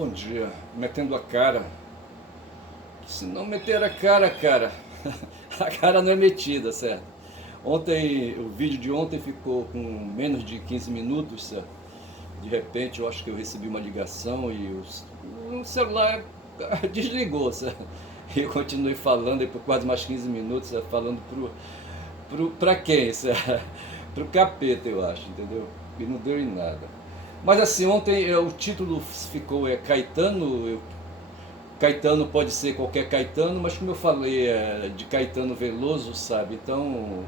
Bom dia, metendo a cara. Se não meter a cara, cara, a cara não é metida, certo? Ontem, o vídeo de ontem ficou com menos de 15 minutos, certo? De repente eu acho que eu recebi uma ligação e o celular desligou, certo? E eu continuei falando aí por quase mais 15 minutos, certo? Falando pra quem, certo? Pro capeta, eu acho, entendeu? E não deu em nada. Mas assim, ontem o título ficou Caetano pode ser qualquer Caetano, mas como eu falei de Caetano Veloso, sabe? Então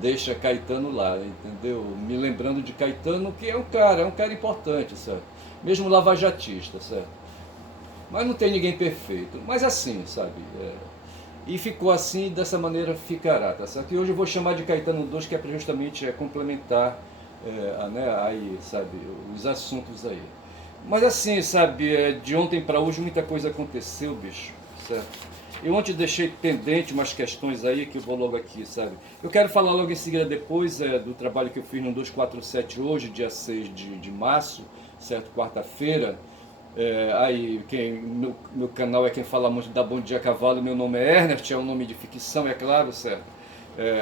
deixa Caetano lá, entendeu? Me lembrando de Caetano, que é um cara importante, certo? Mesmo lavajatista, certo? Mas não tem ninguém perfeito. Mas assim, sabe? E ficou assim, dessa maneira ficará, tá certo? E hoje eu vou chamar de Caetano 2, que é para justamente complementar, né, aí, sabe, os assuntos aí. Mas assim, sabe, de ontem para hoje muita coisa aconteceu, bicho, certo? Eu ontem deixei pendente umas questões aí que eu vou logo aqui, sabe? Eu quero falar logo em seguida depois do trabalho que eu fiz no 247 hoje, dia 6 de março, certo? Quarta-feira. Aí, meu canal é quem fala muito da Bom Dia Cavalo, meu nome é Ernest, é um nome de ficção, é claro, certo?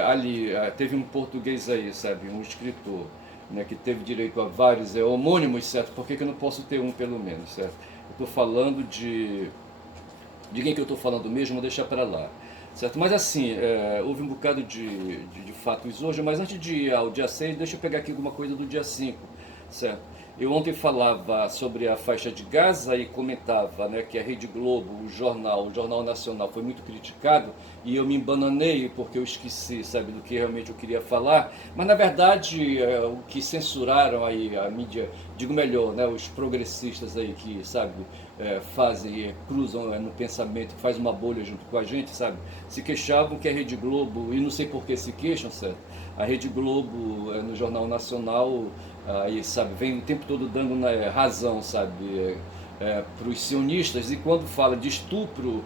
Ali, teve um português aí, sabe? Um escritor, né, que teve direito a vários homônimos, certo? Por que eu não posso ter um pelo menos, certo? Eu estou falando de quem que eu estou falando mesmo, vou deixar para lá. Certo? Mas assim, houve um bocado de fatos hoje, mas antes de ir ao dia 6 deixa eu pegar aqui alguma coisa do dia 5, certo? Eu ontem falava sobre a faixa de Gaza e comentava, né, que a Rede Globo, o Jornal Nacional, foi muito criticado e eu me embananei porque eu esqueci, sabe, do que realmente eu queria falar. Mas na verdade, o que censuraram aí a mídia, digo melhor, né, os progressistas aí que, sabe, fazem, cruzam no pensamento, faz uma bolha junto com a gente, sabe, se queixavam que a Rede Globo, e não sei por que se queixam, certo? A Rede Globo no Jornal Nacional aí, sabe, vem o tempo todo dando razão, sabe, para os sionistas, e quando fala de estupro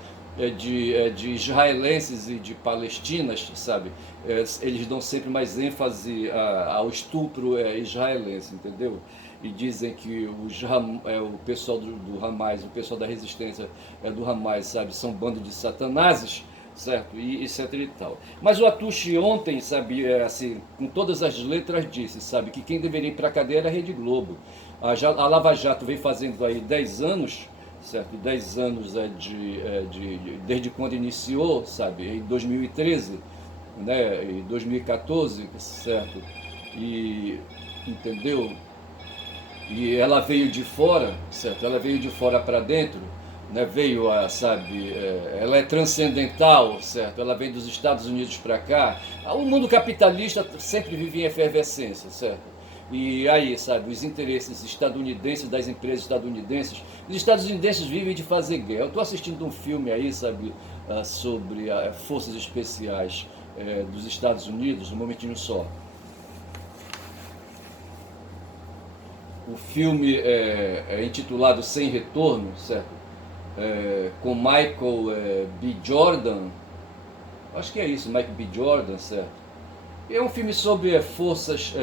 de israelenses e de palestinas, sabe, eles dão sempre mais ênfase ao estupro israelense, entendeu? E dizem que o pessoal do Hamas, o pessoal da resistência do Hamas, sabe, são um bando de satanases, certo? E etc e tal. Mas o Atushi ontem, sabe, assim, com todas as letras disse, sabe, que quem deveria ir para a cadeia era a Rede Globo. A Lava Jato vem fazendo aí 10 anos, certo? 10 anos desde quando iniciou, sabe, em 2013, né, em 2014, certo? E entendeu? E ela veio de fora, certo? Ela veio de fora para dentro, né? Veio sabe, ela é transcendental, certo? Ela vem dos Estados Unidos para cá. O mundo capitalista sempre vive em efervescência, certo? E aí, sabe, os interesses estadunidenses, das empresas estadunidenses, os estadunidenses vivem de fazer guerra. Eu estou assistindo um filme aí, sabe, sobre forças especiais dos Estados Unidos, um momentinho só. O filme é intitulado Sem Retorno, certo? Com Michael B. Jordan, acho que é isso, Michael B. Jordan, certo? É um filme sobre forças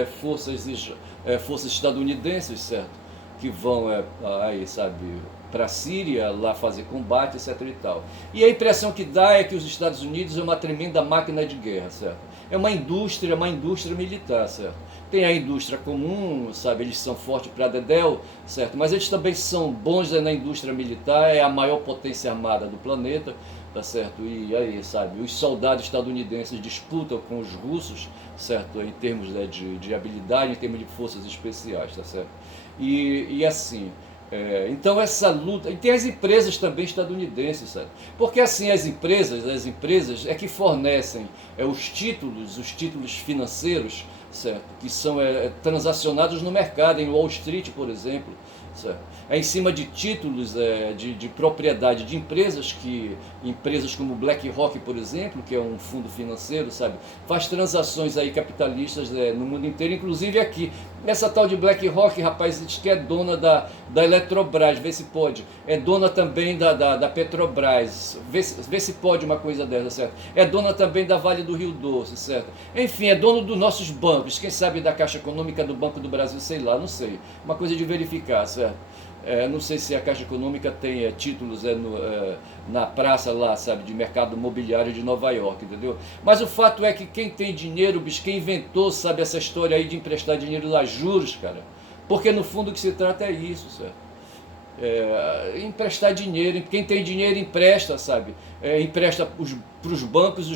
estadunidenses, certo? Que vão aí, sabe, para a Síria, lá fazer combate, etc e tal. E a impressão que dá é que os Estados Unidos é uma tremenda máquina de guerra, certo? É uma indústria militar, certo? Tem a indústria comum, sabe, eles são fortes para dedéu, certo? Mas eles também são bons na indústria militar, é a maior potência armada do planeta, tá certo? E aí, sabe, os soldados estadunidenses disputam com os russos, certo? Em termos de habilidade, em termos de forças especiais, tá certo? E assim, então essa luta, e tem as empresas também estadunidenses, sabe? Porque assim as empresas é que fornecem os títulos financeiros, certo? Que são transacionados no mercado, em Wall Street, por exemplo, certo? É em cima de títulos de propriedade de empresas como BlackRock, por exemplo, que é um fundo financeiro, sabe? Faz transações aí capitalistas no mundo inteiro, inclusive aqui. Essa tal de BlackRock, rapaz, diz que é dona da Eletrobras, vê se pode. É dona também da Petrobras, vê se pode uma coisa dessa, certo? É dona também da Vale do Rio Doce, certo? Enfim, é dono dos nossos bancos, quem sabe da Caixa Econômica do Banco do Brasil, sei lá, não sei. Uma coisa de verificar, certo? Não sei se a Caixa Econômica tem títulos na praça lá, sabe, de mercado imobiliário de Nova York, entendeu? Mas o fato é que quem tem dinheiro, bicho, quem inventou, sabe, essa história aí de emprestar dinheiro a juros, cara. Porque no fundo o que se trata é isso, certo? Emprestar dinheiro, quem tem dinheiro empresta, sabe? Empresta para os bancos,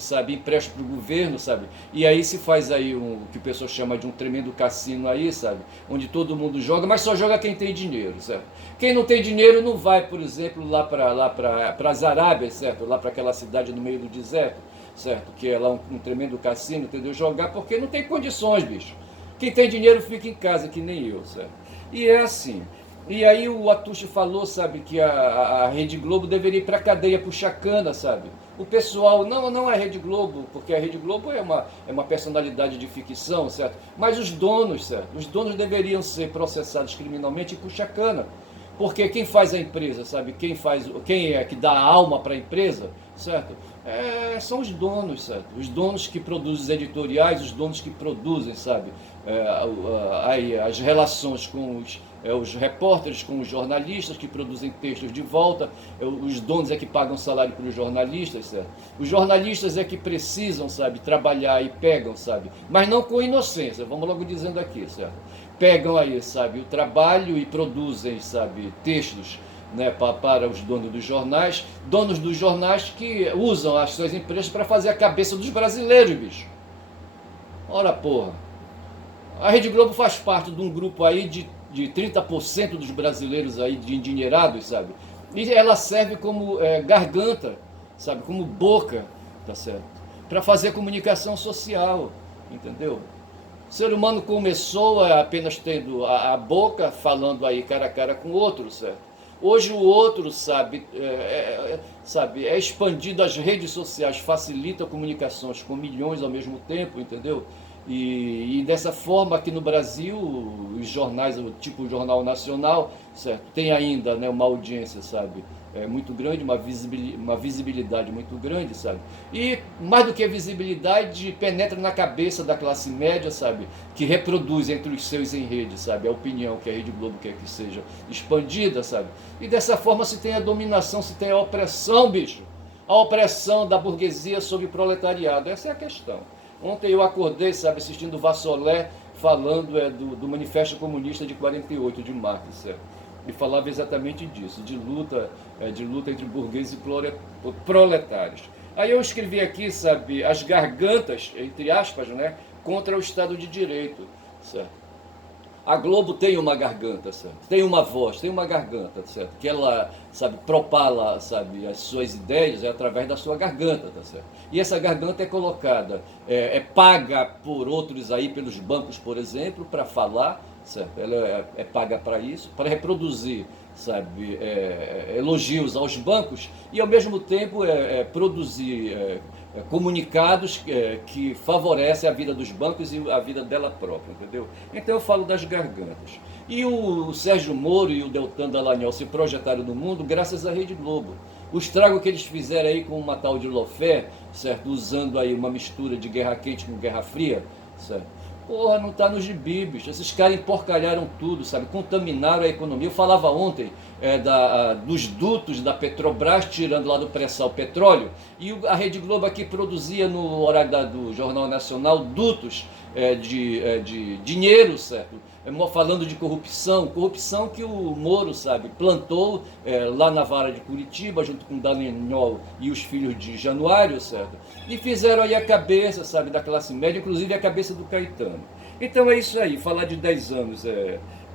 sabe? Empresta para o governo, sabe? E aí se faz aí o que o pessoal chama de um tremendo cassino aí, sabe? Onde todo mundo joga, mas só joga quem tem dinheiro, certo? Quem não tem dinheiro não vai, por exemplo, lá para as Arábias, certo? Lá para aquela cidade no meio do deserto, certo? Que é lá um tremendo cassino, entendeu? Jogar porque não tem condições, bicho. Quem tem dinheiro fica em casa, que nem eu, certo? E é assim. E aí o Atushi falou, sabe, que a Rede Globo deveria ir para a cadeia puxar cana, sabe? O pessoal, não é a Rede Globo, porque a Rede Globo é uma personalidade de ficção, certo? Mas os donos, certo? Os donos deveriam ser processados criminalmente e puxar cana. Porque quem faz a empresa, sabe? Quem é que dá a alma para a empresa, certo? São os donos, certo? Os donos que produzem os editoriais, os donos que produzem, sabe? Aí as relações com os repórteres, com os jornalistas que produzem textos de volta, os donos é que pagam salário para os jornalistas, certo? Os jornalistas é que precisam, sabe, trabalhar e pegam, sabe? Mas não com inocência, vamos logo dizendo aqui, certo? Pegam aí, sabe, o trabalho e produzem, sabe, textos, né, para os donos dos jornais que usam as suas empresas para fazer a cabeça dos brasileiros, bicho. Ora, porra. A Rede Globo faz parte de um grupo aí de 30% dos brasileiros aí de endinheirados, sabe? E ela serve como garganta, sabe? Como boca, tá certo? Para fazer comunicação social, entendeu? O ser humano começou apenas tendo a boca, falando aí cara a cara com o outro, certo? Hoje o outro, sabe, é expandido, as redes sociais facilitam comunicações com milhões ao mesmo tempo, entendeu? E dessa forma aqui no Brasil, os jornais, tipo o Jornal Nacional, certo? Tem ainda, né, uma audiência, sabe? Muito grande, uma visibilidade muito grande, sabe? E mais do que a visibilidade, penetra na cabeça da classe média, sabe? Que reproduz entre os seus em rede, sabe? A opinião que a Rede Globo quer que seja expandida, sabe? E dessa forma se tem a dominação, se tem a opressão, bicho. A opressão da burguesia sobre o proletariado. Essa é a questão. Ontem eu acordei, sabe, assistindo Vassolé falando do Manifesto Comunista de 48, de Marx, certo? E falava exatamente disso, de luta entre burgueses e proletários. Aí eu escrevi aqui, sabe, as gargantas, entre aspas, né, contra o Estado de Direito, certo? A Globo tem uma garganta, certo? Tem uma voz, tem uma garganta, certo? Que ela, sabe, propala, sabe, as suas ideias através da sua garganta, tá certo? E essa garganta é colocada, paga por outros aí, pelos bancos, por exemplo, para falar, certo? Ela é paga para isso, para reproduzir, sabe, elogios aos bancos e ao mesmo tempo produzir comunicados que favorecem a vida dos bancos e a vida dela própria, entendeu? Então eu falo das gargantas. E o Sérgio Moro e o Deltan Dallagnol se projetaram no mundo graças à Rede Globo. O estrago que eles fizeram aí com uma tal de Lofé, certo? Usando aí uma mistura de guerra quente com guerra fria, certo? Porra, não tá nos gibi, bicho. Esses caras emporcalharam tudo, sabe? Contaminaram a economia. Eu falava ontem dos dutos da Petrobras, tirando lá do pré-sal petróleo, e a Rede Globo aqui produzia no horário do Jornal Nacional dutos de dinheiro, certo? Falando de corrupção que o Moro, sabe, plantou lá na vara de Curitiba, junto com Dallagnol e os filhos de Januário, certo? E fizeram aí a cabeça, sabe, da classe média, inclusive a cabeça do Caetano. Então é isso aí, falar de 10 anos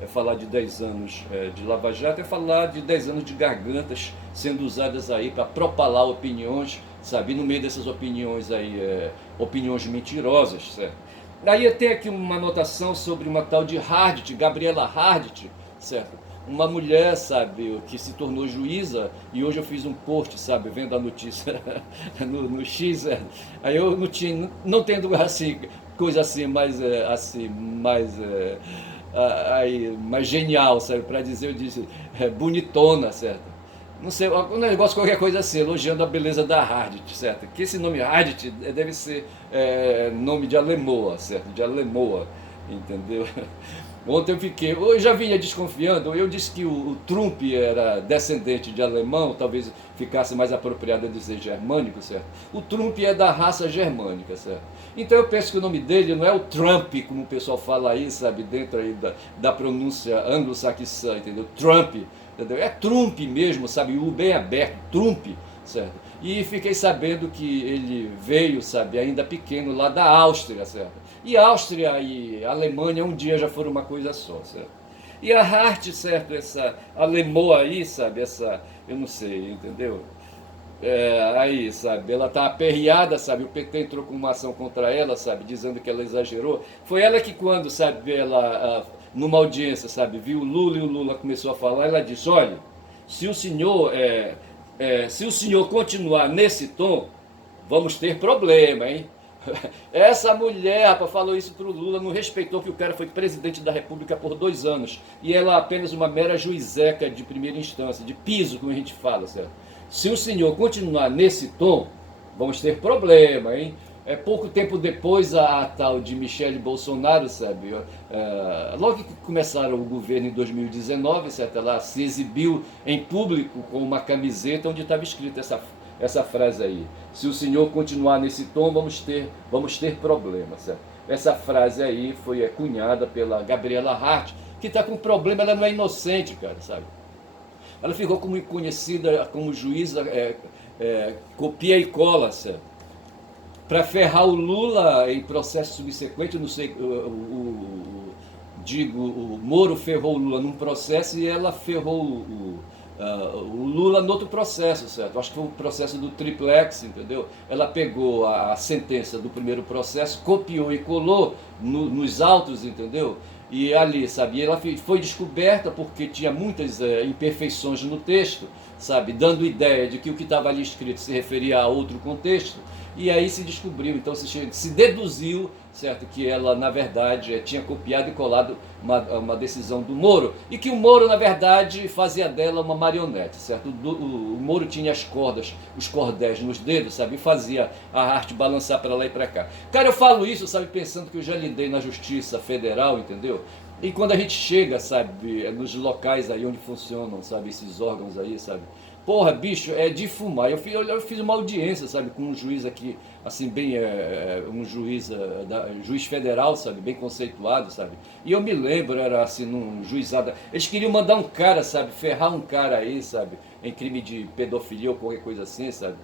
falar de 10 anos de Lava Jato, é falar de 10 anos de gargantas sendo usadas aí para propalar opiniões, sabe, e no meio dessas opiniões aí, opiniões mentirosas, certo? Daí tem aqui uma anotação sobre uma tal de Hardt, Gabriela Hardt, certo? Uma mulher, sabe, que se tornou juíza, e hoje eu fiz um post, sabe, vendo a notícia no X, aí eu não tendo assim, coisa mais genial, sabe? Para dizer, eu disse, bonitona, certo? Não sei, um negócio, qualquer coisa assim, elogiando a beleza da Hardt, certo? Que esse nome Hardt deve ser nome de Alemoa, certo? De Alemoa, entendeu? Ontem eu já vinha desconfiando, eu disse que o Trump era descendente de alemão, talvez ficasse mais apropriado a dizer germânico, certo? O Trump é da raça germânica, certo? Então eu penso que o nome dele não é o Trump, como o pessoal fala aí, sabe, dentro aí da pronúncia anglo-saxã, entendeu? Trump, entendeu? É Trump mesmo, sabe, o bem aberto, Trump, certo? E fiquei sabendo que ele veio, sabe, ainda pequeno, lá da Áustria, certo? E Áustria e Alemanha um dia já foram uma coisa só, certo? E a Hart, certo, essa alemoa aí, sabe, eu não sei, entendeu? Aí, sabe, ela tá aperreada, sabe, o PT entrou com uma ação contra ela, sabe, dizendo que ela exagerou. Foi ela que quando, sabe, numa audiência, sabe, viu o Lula e o Lula começou a falar, ela disse, olha, se o senhor, se o senhor continuar nesse tom, vamos ter problema, hein? Essa mulher, rapaz, falou isso pro Lula, não respeitou que o cara foi presidente da República por 2 anos. E ela é apenas uma mera juizeca de primeira instância, de piso, como a gente fala, certo? Se o senhor continuar nesse tom, vamos ter problema, hein? Pouco tempo depois, a tal de Michele Bolsonaro, sabe? Logo que começaram o governo em 2019, certo? Ela se exibiu em público com uma camiseta onde estava escrita essa frase aí. Se o senhor continuar nesse tom, vamos ter problema, certo? Essa frase aí foi cunhada pela Gabriela Hart, que está com problema, ela não é inocente, cara, sabe? Ela ficou como conhecida como juíza copia e cola, certo? Para ferrar o Lula em processo subsequente, eu não sei, o Moro ferrou o Lula num processo e ela ferrou o Lula no outro processo, certo? Acho que foi o processo do triplex, entendeu? Ela pegou a sentença do primeiro processo, copiou e colou nos autos, entendeu? E ali, sabe, ela foi descoberta porque tinha muitas imperfeições no texto, sabe, dando ideia de que o que estava ali escrito se referia a outro contexto, e aí se descobriu, então se deduziu, certo, que ela na verdade tinha copiado e colado uma decisão do Moro, e que o Moro na verdade fazia dela uma marionete, certo? O Moro tinha as cordas, os cordéis nos dedos, sabe, e fazia a arte balançar para lá e para cá. Cara, eu falo isso, sabe, pensando que eu já lidei na Justiça Federal, entendeu? E quando a gente chega, sabe, nos locais aí onde funcionam, sabe, esses órgãos aí, sabe, porra, bicho, é de fumar. Eu fiz uma audiência, sabe, com um juiz aqui, assim, bem, um juiz federal, sabe, bem conceituado, sabe. E eu me lembro, era assim, num juizado, eles queriam mandar um cara, sabe, ferrar um cara aí, sabe, em crime de pedofilia ou qualquer coisa assim, sabe.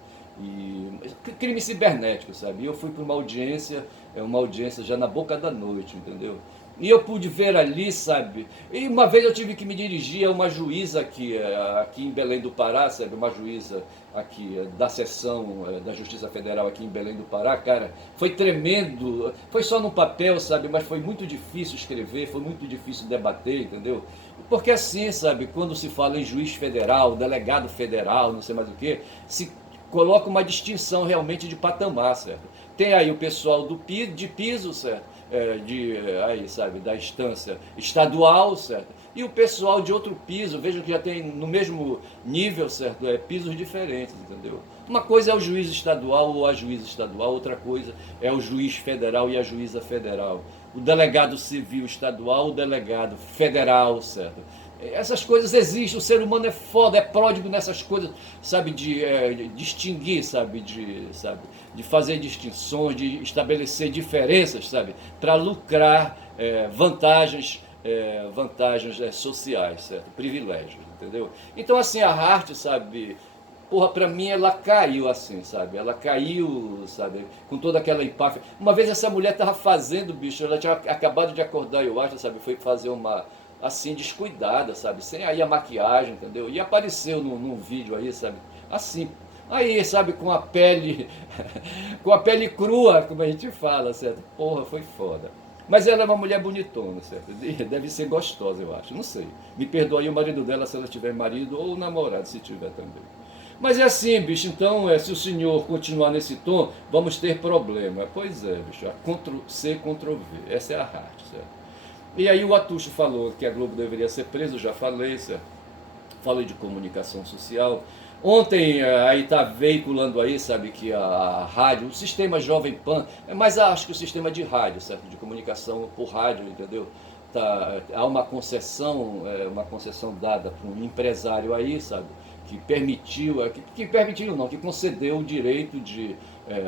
E crime cibernético, sabe. E eu fui para uma audiência já na boca da noite, entendeu? E eu pude ver ali, sabe? E uma vez eu tive que me dirigir a uma juíza aqui em Belém do Pará, sabe? Uma juíza aqui da seção da Justiça Federal aqui em Belém do Pará, cara. Foi tremendo, foi só no papel, sabe? Mas foi muito difícil escrever, foi muito difícil debater, entendeu? Porque assim, sabe? Quando se fala em juiz federal, delegado federal, não sei mais o que, se coloca uma distinção realmente de patamar, certo? Tem aí o pessoal de piso, certo? Aí, sabe, da instância estadual, certo? E o pessoal de outro piso, vejam que já tem no mesmo nível, certo? Pisos diferentes, entendeu? Uma coisa é o juiz estadual ou a juíza estadual, outra coisa é o juiz federal e a juíza federal. O delegado civil estadual, o delegado federal, certo? Essas coisas existem, o ser humano é foda, é pródigo nessas coisas, sabe, de distinguir, sabe, de fazer distinções, de estabelecer diferenças, sabe, para lucrar vantagens sociais, certo, privilégios, entendeu? Então, assim, a arte, sabe, porra, pra mim ela caiu assim, sabe? Ela caiu, sabe? Com toda aquela empáfia. Uma vez essa mulher tava fazendo, bicho, ela tinha acabado de acordar, eu acho, sabe? Foi fazer uma, assim, descuidada, sabe? Sem aí a maquiagem, entendeu? E apareceu num vídeo aí, sabe? Assim. Aí, sabe, com a pele, com a pele crua, como a gente fala, certo? Porra, foi foda. Mas ela é uma mulher bonitona, certo? Deve ser gostosa, eu acho. Não sei. Me perdoe aí o marido dela se ela tiver marido ou namorado, se tiver também. Mas é assim, bicho, então, se o senhor continuar nesse tom, vamos ter problema. Pois é, bicho, Ctrl-C, Ctrl-V, essa é a arte, certo? E aí o Atucho falou que a Globo deveria ser presa, eu já falei, certo? Falei de comunicação social. Ontem aí está veiculando aí, sabe, que a rádio, o sistema Jovem Pan, mas acho que o sistema de rádio, certo, de comunicação por rádio, entendeu? Há uma concessão dada para um empresário aí, sabe, que permitiu, que permitiu não, que concedeu o direito de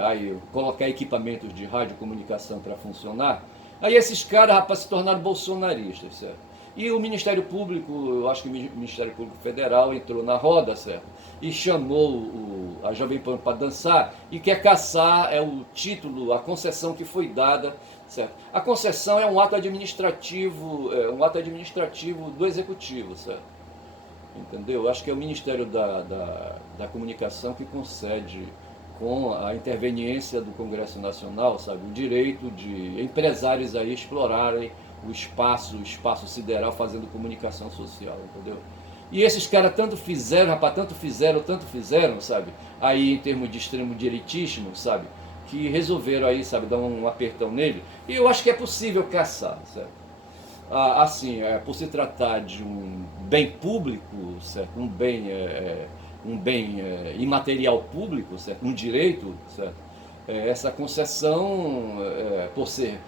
aí, colocar equipamentos de radiocomunicação para funcionar. Aí esses caras, rapaz, se tornaram bolsonaristas, certo? E o Ministério Público, eu acho que o Ministério Público Federal entrou na roda, certo? E chamou a Jovem Pan para dançar e quer caçar o título, a concessão que foi dada, certo? A concessão é um ato administrativo, do Executivo, certo? Entendeu? Acho que é o Ministério da Comunicação que concede, com a interveniência do Congresso Nacional, sabe, o direito de empresários aí explorarem o espaço sideral fazendo comunicação social, entendeu? E esses caras tanto fizeram, rapaz, tanto fizeram, sabe, aí em termos de extremo direitismo, sabe, que resolveram aí, sabe, dar um apertão nele, e eu acho que é possível caçar, certo? Assim, por se tratar de um bem público, certo? Um bem imaterial público, certo? Um direito, certo? Essa concessão, por ser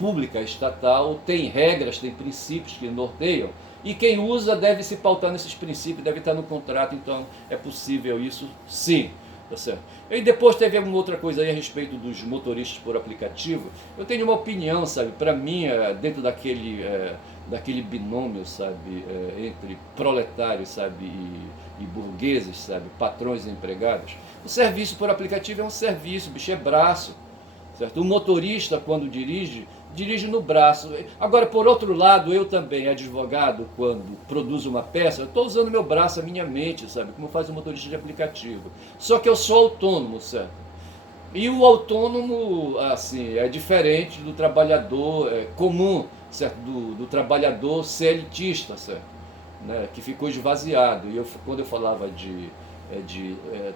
pública, estatal, tem regras, tem princípios que norteiam, e quem usa deve se pautar nesses princípios, deve estar no contrato, então é possível isso sim. Tá certo? E depois teve alguma outra coisa aí a respeito dos motoristas por aplicativo. Eu tenho uma opinião, sabe, para mim, dentro daquele binômio, sabe, entre proletários, sabe, e burgueses, sabe, patrões e empregados. O serviço por aplicativo é um serviço, bicho, é braço, certo? O motorista, quando dirige no braço. Agora, por outro lado, eu também, advogado, quando produzo uma peça, eu estou usando meu braço, a minha mente, sabe? Como faz o motorista de aplicativo. Só que eu sou autônomo, certo? E o autônomo, assim, é diferente do trabalhador comum, certo? Do trabalhador CLTista, certo? Né? Que ficou esvaziado. E quando eu falava de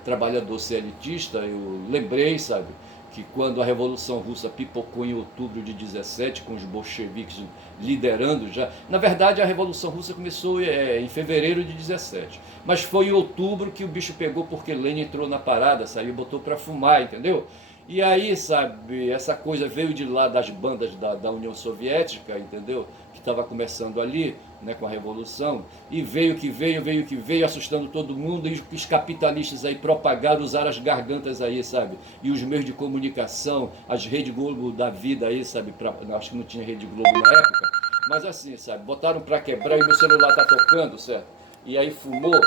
trabalhador CLTista, eu lembrei, sabe? Que quando a Revolução Russa pipocou em outubro de 17, com os bolcheviques liderando já, na verdade a Revolução Russa começou em fevereiro de 17, mas foi em outubro que o bicho pegou, porque Lenin entrou na parada, saiu e botou para fumar, entendeu? E aí, sabe, essa coisa veio de lá das bandas da União Soviética, entendeu? Que estava começando ali, né, com a Revolução, e veio que veio, assustando todo mundo, e os capitalistas aí propagaram, usaram as gargantas aí, sabe? E os meios de comunicação, as Rede Globo da vida aí, sabe? Acho que não tinha Rede Globo na época, mas assim, sabe? Botaram para quebrar e meu celular tá tocando, certo? E aí fumou,